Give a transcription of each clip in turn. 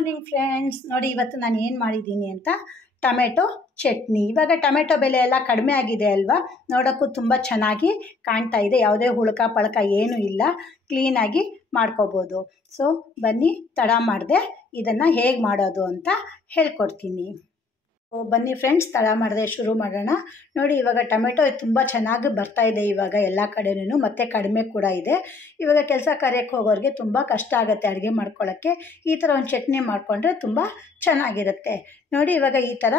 Morning friends. ನೋಡಿ ಇವತ್ತು ನಾನು ಏನು ಮಾಡಿದ್ದೀನಿ ಅಂತ, ಟೊಮೆಟೊ ಚಟ್ನಿ. ಇವಾಗ ಟೊಮೆಟೊ ಬೆಲೆ ಎಲ್ಲ ಕಡಿಮೆ ಆಗಿದೆ ಅಲ್ವಾ, ನೋಡೋಕ್ಕೂ ತುಂಬ ಚೆನ್ನಾಗಿ ಕಾಣ್ತಾ ಇದೆ. ಯಾವುದೇ ಹುಳುಕ ಪಳಕ ಏನೂ ಇಲ್ಲ, ಕ್ಲೀನಾಗಿ ಮಾಡ್ಕೋಬೋದು. ಸೊ ಬನ್ನಿ, ತಡ ಮಾಡದೆ ಇದನ್ನು ಹೇಗೆ ಮಾಡೋದು ಅಂತ ಹೇಳ್ಕೊಡ್ತೀನಿ. ಬನ್ನಿ ಫ್ರೆಂಡ್ಸ್, ತಡ ಮಾಡದೆ ಶುರು ಮಾಡೋಣ. ನೋಡಿ, ಇವಾಗ ಟೊಮೆಟೊ ತುಂಬ ಚೆನ್ನಾಗಿ ಬರ್ತಾ ಇದೆ ಇವಾಗ ಎಲ್ಲ ಕಡೆನೂ, ಮತ್ತು ಕಡಿಮೆ ಕೂಡ ಇದೆ. ಇವಾಗ ಕೆಲಸ ಕಾರ್ಯಕ್ಕೆ ಹೋಗೋರಿಗೆ ತುಂಬ ಕಷ್ಟ ಆಗುತ್ತೆ ಅಡುಗೆ ಮಾಡ್ಕೊಳ್ಳೋಕ್ಕೆ. ಈ ಥರ ಒಂದು ಚಟ್ನಿ ಮಾಡಿಕೊಂಡ್ರೆ ತುಂಬ ಚೆನ್ನಾಗಿರುತ್ತೆ. ನೋಡಿ, ಇವಾಗ ಈ ಥರ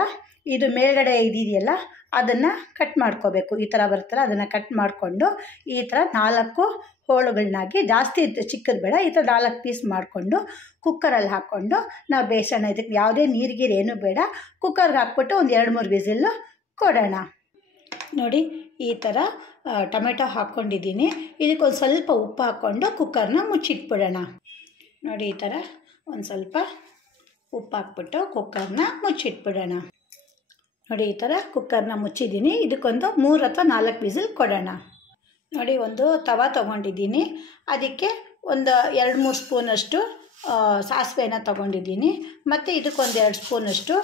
ಇದು ಮೇಲ್ಗಡೆ ಇದೆಯಲ್ಲ ಅದನ್ನು ಕಟ್ ಮಾಡ್ಕೋಬೇಕು. ಈ ಥರ ಬರುತ್ತಲ್ಲ, ಅದನ್ನು ಕಟ್ ಮಾಡಿಕೊಂಡು ಈ ಥರ 4 ಹೋಳುಗಳನ್ನಾಗಿ, ಜಾಸ್ತಿ ಚಿಕ್ಕದು ಬೇಡ, ಈ ಥರ 4 ಪೀಸ್ ಮಾಡಿಕೊಂಡು ಕುಕ್ಕರಲ್ಲಿ ಹಾಕ್ಕೊಂಡು ನಾವು ಬೇಯಿಸೋಣ. ಇದಕ್ಕೆ ಯಾವುದೇ ನೀರು ಏನೂ ಬೇಡ. ಕುಕ್ಕರ್ಗೆ ಹಾಕ್ಬಿಟ್ಟು ಒಂದು 2-3 ವಿಸಿಲ್ಲು ಕೊಡೋಣ. ನೋಡಿ, ಈ ಥರ ಟೊಮೆಟೊ ಹಾಕ್ಕೊಂಡಿದ್ದೀನಿ. ಇದಕ್ಕೊಂದು ಸ್ವಲ್ಪ ಉಪ್ಪು ಹಾಕ್ಕೊಂಡು ಕುಕ್ಕರ್ನ ಮುಚ್ಚಿಟ್ಬಿಡೋಣ. ನೋಡಿ, ಈ ಥರ ಒಂದು ಸ್ವಲ್ಪ ಉಪ್ಪು ಹಾಕ್ಬಿಟ್ಟು ಕುಕ್ಕರ್ನ ಮುಚ್ಚಿಟ್ಬಿಡೋಣ. ನೋಡಿ, ಈ ಥರ ಕುಕ್ಕರ್ನ ಮುಚ್ಚಿದ್ದೀನಿ. ಇದಕ್ಕೊಂದು 3 ಅಥವಾ 4 ವಿಸಿಲ್ ಕೊಡೋಣ. ನೋಡಿ, ಒಂದು ತವಾ ತೊಗೊಂಡಿದ್ದೀನಿ. ಅದಕ್ಕೆ ಒಂದು 2-3 ಸ್ಪೂನಷ್ಟು ಸಾಸಿವೆನ ತೊಗೊಂಡಿದ್ದೀನಿ. ಮತ್ತು ಇದಕ್ಕೊಂದು 2 ಸ್ಪೂನಷ್ಟು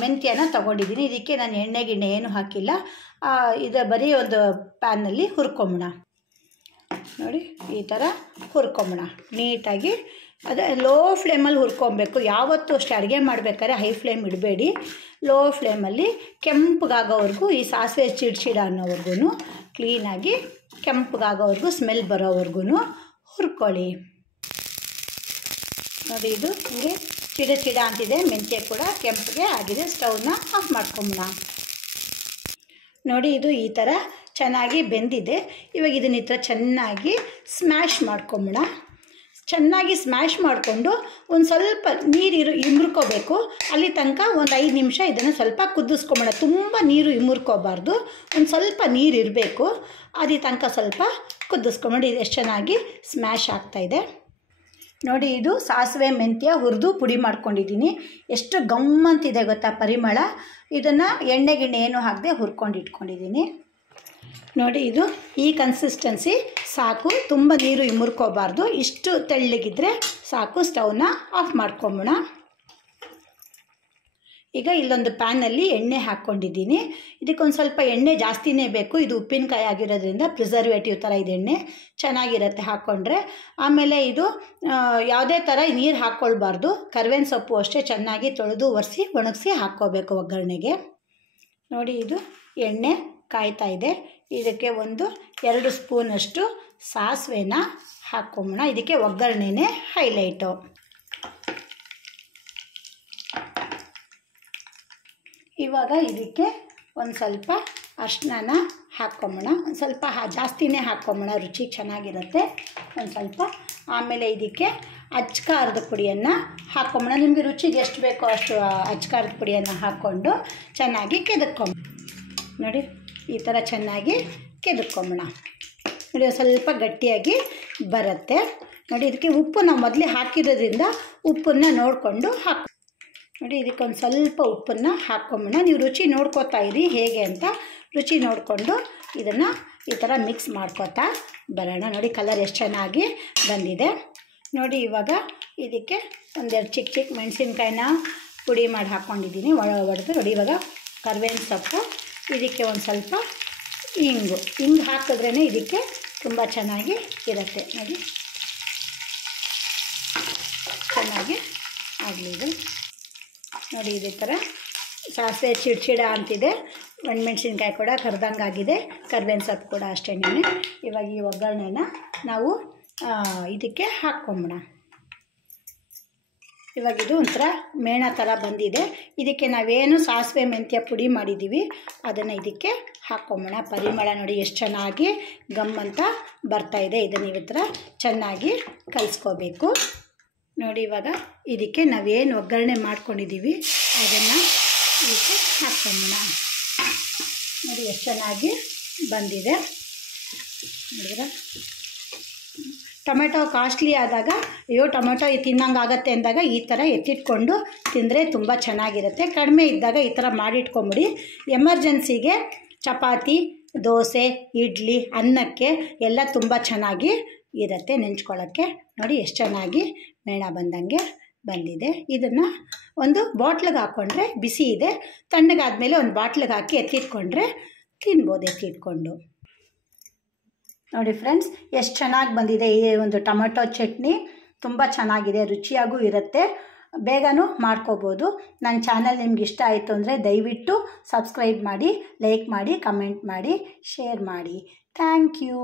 ಮೆಂತ್ಯನ ತೊಗೊಂಡಿದ್ದೀನಿ. ಇದಕ್ಕೆ ನಾನು ಎಣ್ಣೆ ಏನು ಹಾಕಿಲ್ಲ. ಇದು ಬರೀ ಒಂದು ಪ್ಯಾನ್ನಲ್ಲಿ ಹುರ್ಕೊಂಬಿಡ. ನೋಡಿ, ಈ ಥರ ಹುರ್ಕೊಂಬಿಡ ನೀಟಾಗಿ. ಅದೇ ಲೋ ಫ್ಲೇಮಲ್ಲಿ ಹುರ್ಕೊಬೇಕು. ಯಾವತ್ತೂ ಅಷ್ಟೇ ಅಡುಗೆ ಮಾಡಬೇಕಾದ್ರೆ ಹೈ ಫ್ಲೇಮ್ ಇಡಬೇಡಿ. ಲೋ ಫ್ಲೇಮಲ್ಲಿ ಕೆಂಪಗಾಗೋವರೆಗೂ, ಈ ಸಾಸಿವೆ ಚಿಡ್ಚಿಡ ಅನ್ನೋವರೆಗೂ ಕ್ಲೀನಾಗಿ ಕೆಂಪಗಾಗೋವರೆಗೂ, ಸ್ಮೆಲ್ ಬರೋವರೆಗೂ ಹುರ್ಕೊಳ್ಳಿ. ನೋಡಿ, ಇದು ಹೀಗೆ ಚಿಡ ಅಂತಿದೆ. ಮೆಂತ್ಯ ಕೂಡ ಕೆಂಪಿಗೆ ಆಗಿದೆ. ಸ್ಟವ್ನ ಆಫ್ ಮಾಡ್ಕೊಂಬಿಡ. ನೋಡಿ, ಇದು ಈ ಥರ ಚೆನ್ನಾಗಿ ಬೆಂದಿದೆ. ಇವಾಗ ಇದನ್ನ ಈ ಥರ ಚೆನ್ನಾಗಿ ಸ್ಮ್ಯಾಶ್ ಮಾಡ್ಕೊಂಬಿಡ. ಚೆನ್ನಾಗಿ ಸ್ಮ್ಯಾಶ್ ಮಾಡಿಕೊಂಡು ಒಂದು ಸ್ವಲ್ಪ ನೀರು ಇಮ್ರುಕೋಬೇಕು. ಅಲ್ಲಿ ತನಕ ಒಂದು 5 ನಿಮಿಷ ಇದನ್ನು ಸ್ವಲ್ಪ ಕುದಿಸ್ಕೊಂಬಿಡ. ತುಂಬ ನೀರು ಇಮ್ರುಕೋಬಾರ್ದು, ಒಂದು ಸ್ವಲ್ಪ ನೀರು ಇರಬೇಕು. ಅದೇ ತನಕ ಸ್ವಲ್ಪ ಕುದಿಸ್ಕೊಂಬಿಡಿ. ಇದು ಎಷ್ಟು ಚೆನ್ನಾಗಿ ಸ್ಮ್ಯಾಶ್ ಆಗ್ತಾಯಿದೆ. ನೋಡಿ, ಇದು ಸಾಸಿವೆ ಮೆಂತ್ಯ ಹುರಿದು ಪುಡಿ ಮಾಡ್ಕೊಂಡಿದ್ದೀನಿ. ಎಷ್ಟು ಗಮ್ಮಂತಿದೆ ಗೊತ್ತಾ ಪರಿಮಳ. ಇದನ್ನು ಎಣ್ಣೆ ಏನೂ ಹಾಕದೆ ಹುರ್ಕೊಂಡು ಇಟ್ಕೊಂಡಿದ್ದೀನಿ. ನೋಡಿ, ಇದು ಈ ಕನ್ಸಿಸ್ಟೆನ್ಸಿ ಸಾಕು. ತುಂಬ ನೀರು ಇಮುರ್ಕೋಬಾರ್ದು, ಇಷ್ಟು ತೆಳ್ಳಗಿದ್ರೆ ಸಾಕು. ಸ್ಟವ್ನ ಆಫ್ ಮಾಡ್ಕೊಂಬಿಡ. ಈಗ ಇಲ್ಲೊಂದು ಪ್ಯಾನಲ್ಲಿ ಎಣ್ಣೆ ಹಾಕ್ಕೊಂಡಿದ್ದೀನಿ. ಇದಕ್ಕೊಂದು ಸ್ವಲ್ಪ ಎಣ್ಣೆ ಜಾಸ್ತಿನೇ ಬೇಕು. ಇದು ಉಪ್ಪಿನಕಾಯಿ ಆಗಿರೋದ್ರಿಂದ ಪ್ರಿಸರ್ವೇಟಿವ್ ಥರ ಇದೆ ಎಣ್ಣೆ, ಚೆನ್ನಾಗಿರುತ್ತೆ ಹಾಕ್ಕೊಂಡ್ರೆ. ಆಮೇಲೆ ಇದು ಯಾವುದೇ ಥರ ನೀರು ಹಾಕ್ಕೊಳ್ಬಾರ್ದು. ಕರಿಬೇವಿನ ಸೊಪ್ಪು ಅಷ್ಟೇ ಚೆನ್ನಾಗಿ ತೊಳೆದು ಒಣಗಿಸಿ ಹಾಕ್ಕೋಬೇಕು ಒಗ್ಗರಣೆಗೆ. ನೋಡಿ, ಇದು ಎಣ್ಣೆ ಕಾಯ್ತಾ ಇದೆ. ಇದಕ್ಕೆ ಒಂದು 2 ಸ್ಪೂನಷ್ಟು ಸಾಸಿವೆನ ಹಾಕ್ಕೊಂಬೋಣ. ಇದಕ್ಕೆ ಒಗ್ಗರಣೆನೇ ಹೈಲೈಟು. ಇವಾಗ ಇದಕ್ಕೆ ಒಂದು ಸ್ವಲ್ಪ ಅರಿಶಿನ ಹಾಕ್ಕೊಂಬೋಣ. ಒಂದು ಸ್ವಲ್ಪ ಜಾಸ್ತಿನೇ ಹಾಕ್ಕೊಂಬೋಣ, ರುಚಿ ಚೆನ್ನಾಗಿರುತ್ತೆ. ಒಂದು ಸ್ವಲ್ಪ. ಆಮೇಲೆ ಇದಕ್ಕೆ ಅಚ್ಕಾರದ ಪುಡಿಯನ್ನು ಹಾಕ್ಕೊಂಬೋಣ. ನಿಮಗೆ ರುಚಿಗೆ ಎಷ್ಟು ಬೇಕೋ ಅಷ್ಟು ಅಚ್ಕಾರದ ಪುಡಿಯನ್ನು ಹಾಕ್ಕೊಂಡು ಚೆನ್ನಾಗಿ ಕೆದಕ್ಕೊಂಬ. ನೋಡಿ, ಈ ಥರ ಚೆನ್ನಾಗಿ ಕೆದಕ್ಕೊಂಬೋಣ. ನೋಡಿ, ಸ್ವಲ್ಪ ಗಟ್ಟಿಯಾಗಿ ಬರುತ್ತೆ. ನೋಡಿ, ಇದಕ್ಕೆ ಉಪ್ಪು ನಾವು ಮೊದಲೇ ಹಾಕಿರೋದ್ರಿಂದ ಉಪ್ಪನ್ನು ನೋಡಿಕೊಂಡು ನೋಡಿ, ಇದಕ್ಕೊಂದು ಸ್ವಲ್ಪ ಉಪ್ಪನ್ನು ಹಾಕ್ಕೊಂಬೋಣ. ನೀವು ರುಚಿ ನೋಡ್ಕೋತಾ ಇರಿ ಹೇಗೆ ಅಂತ. ರುಚಿ ನೋಡಿಕೊಂಡು ಇದನ್ನು ಈ ಥರ ಮಿಕ್ಸ್ ಮಾಡ್ಕೋತಾ ಬರೋಣ. ನೋಡಿ, ಕಲರ್ ಎಷ್ಟು ಚೆನ್ನಾಗಿ ಬಂದಿದೆ. ನೋಡಿ, ಇವಾಗ ಇದಕ್ಕೆ ಒಂದೆರಡು ಚಿಕ್ಕ ಮೆಣಸಿನ್ಕಾಯಿನ ಪುಡಿ ಮಾಡಿ ಹಾಕ್ಕೊಂಡಿದ್ದೀನಿ, ಒಡೆದು. ನೋಡಿ, ಇವಾಗ ಕರಿಬೇವಿನ ಸೊಪ್ಪು, ಇದಕ್ಕೆ ಒಂದು ಸ್ವಲ್ಪ ಹಿಂಗು ಹಾಕಿದ್ರೇ ಇದಕ್ಕೆ ತುಂಬ ಚೆನ್ನಾಗಿ ಇರುತ್ತೆ. ನೋಡಿ, ಚೆನ್ನಾಗಿ ಆಗಲಿ ಇದು. ನೋಡಿ, ಇದೇ ಥರ ಸಾಸಿವೆ ಚಿಡ ಅಂತಿದೆ. ಒಣಮೆಣ್ಸಿನ್ಕಾಯಿ ಕೂಡ ಕರ್ದಂಗಾಗಿದೆ. ಕರಿಬೇವಿನ ಸೊಪ್ಪು ಕೂಡ ಅಷ್ಟೇ. ಇವಾಗ ಈ ಒಗ್ಗರಣೆನ ನಾವು ಇದಕ್ಕೆ ಹಾಕ್ಕೊಂಬೋಣ. ಇವಾಗ ಇದು ಒಂಥರ ಮೇಣ ಥರ ಬಂದಿದೆ. ಇದಕ್ಕೆ ನಾವೇನು ಸಾಸಿವೆ ಮೆಂತ್ಯ ಪುಡಿ ಮಾಡಿದ್ದೀವಿ ಅದನ್ನು ಇದಕ್ಕೆ ಹಾಕ್ಕೊಂಬೋಣ. ಪರಿಮಳ ನೋಡಿ ಎಷ್ಟು ಚೆನ್ನಾಗಿ ಗಮ್ಮಂತ ಬರ್ತಾಯಿದೆ. ಇದನ್ನು ಈ ಥರ ಚೆನ್ನಾಗಿ ಕಲಿಸ್ಕೋಬೇಕು. ನೋಡಿ, ಇವಾಗ ಇದಕ್ಕೆ ನಾವೇನು ಒಗ್ಗರಣೆ ಮಾಡ್ಕೊಂಡಿದ್ದೀವಿ ಅದನ್ನು ಇದಕ್ಕೆ ಹಾಕ್ಕೊಂಬೋಣ. ನೋಡಿ, ಎಷ್ಟು ಚೆನ್ನಾಗಿ ಬಂದಿದೆ. ನೋಡಿದ್ರೆ, ಟೊಮೆಟೊ ಕಾಸ್ಟ್ಲಿ ಆದಾಗ, ಅಯ್ಯೋ ಟೊಮೆಟೊ ತಿನ್ನಂಗೆ ಆಗುತ್ತೆ ಅಂದಾಗ ಈ ಥರ ಎತ್ತಿಟ್ಕೊಂಡು ತಿಂದರೆ ತುಂಬ ಚೆನ್ನಾಗಿರುತ್ತೆ. ಕಡಿಮೆ ಇದ್ದಾಗ ಈ ಥರ ಮಾಡಿಟ್ಕೊಂಬಿಡಿ. ಎಮರ್ಜೆನ್ಸಿಗೆ ಚಪಾತಿ, ದೋಸೆ, ಇಡ್ಲಿ, ಅನ್ನಕ್ಕೆ ಎಲ್ಲ ತುಂಬ ಚೆನ್ನಾಗಿ ಇರುತ್ತೆ ನೆಂಚ್ಕೊಳ್ಳೋಕ್ಕೆ. ನೋಡಿ, ಎಷ್ಟು ಚೆನ್ನಾಗಿ ಮೇಣ ಬಂದಂಗೆ ಬಂದಿದೆ. ಇದನ್ನು ಒಂದು ಬಾಟ್ಲಿಗೆ ಹಾಕ್ಕೊಂಡ್ರೆ, ಬಿಸಿ ಇದೆ, ತಣ್ಣಗಾದ್ಮೇಲೆ ಒಂದು ಬಾಟ್ಲಿಗೆ ಹಾಕಿ ಎತ್ತಿಟ್ಕೊಂಡ್ರೆ ತಿನ್ಬೋದು. ಎತ್ತಿಟ್ಕೊಂಡು ನೋಡಿ ಫ್ರೆಂಡ್ಸ್, ಎಷ್ಟು ಚೆನ್ನಾಗಿ ಬಂದಿದೆ ಈ ಒಂದು ಟೊಮೆಟೊ ಚಟ್ನಿ. ತುಂಬ ಚೆನ್ನಾಗಿದೆ, ರುಚಿಯಾಗೂ ಇರುತ್ತೆ, ಬೇಗನೂ ಮಾಡ್ಕೋಬೋದು. ನನ್ನ ಚಾನಲ್ ನಿಮ್ಗೆ ಇಷ್ಟ ಆಯಿತು ಅಂದರೆ ದಯವಿಟ್ಟು ಸಬ್ಸ್ಕ್ರೈಬ್ ಮಾಡಿ, ಲೈಕ್ ಮಾಡಿ, ಕಮೆಂಟ್ ಮಾಡಿ, ಶೇರ್ ಮಾಡಿ. Thank you.